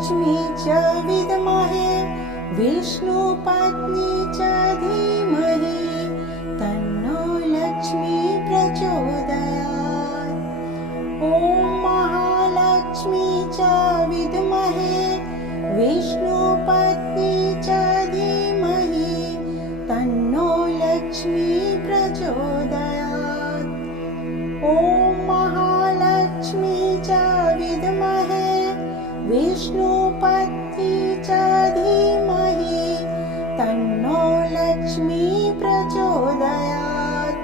महालक्ष्मी च विद्महे विष्णुपत्नी च धीमहि तन्नो लक्ष्मी प्रचोदयात्। ॐ महालक्ष्मी च विद्महे विष्णुपत्नी च धीमहि तन्नो लक्ष्मी प्रचोदयात्। ॐ महालक्ष्मी च विद्महे विष्णुपत्नी च धीमहि तन्नो लक्ष्मी प्रचोदयात्।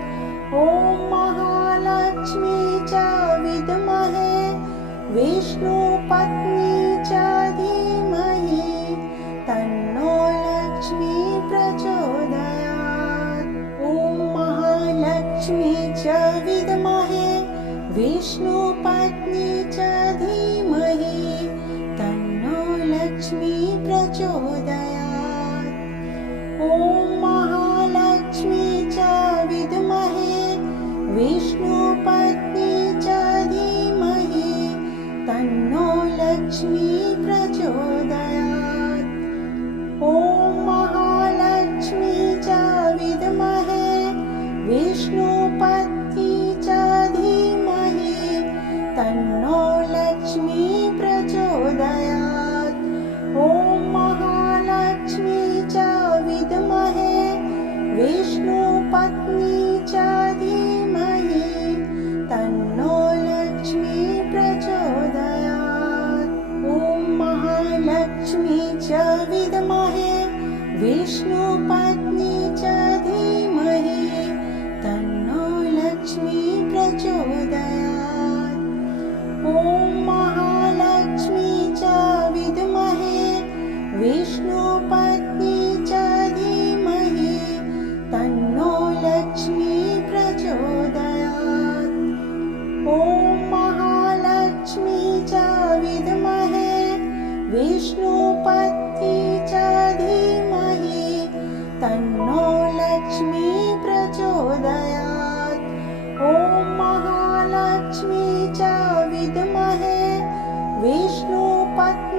ॐ महालक्ष्मी च विद्महे विष्णुपत्नी च धीमहि तन्नो लक्ष्मी प्रचोदयात्। ॐ महालक्ष्मी च विद्महे विष्णुपत्नी च धीमहि तन्नो लक्ष्मी प्रचोदयात्। ॐ महालक्ष्मी च विद्महे विष्णुपत्नी च धीमहि तन्नो लक्ष्मी प्रचोदयात्। ॐ महालक्ष्मी च विद्महे विष्णुपत्नी च धीमहि तन्नो लक्ष्मी प्रचोदयात्। ॐ महालक्ष्मी च विद्महे विष्णुपत्नी च धीमहि तन्नो लक्ष्मी प्रचोदयात्। ॐ महालक्ष्मी च विद्महे विष्णुपत्नी च धीमहि तन्नो लक्ष्मी प्रचोदयात्। ॐ महालक्ष्मी च विद्महे विष्णुपत्नी च धीमहि तन्नो लक्ष्मी प्रचोदयात्। ॐ महालक्ष्मी च विद्महे विष्णुपत्नी च धीमहि तन्नो लक्ष्मी प्रचोदयात्। ॐ महालक्ष्मी च विद्महे विष्णुपत्नी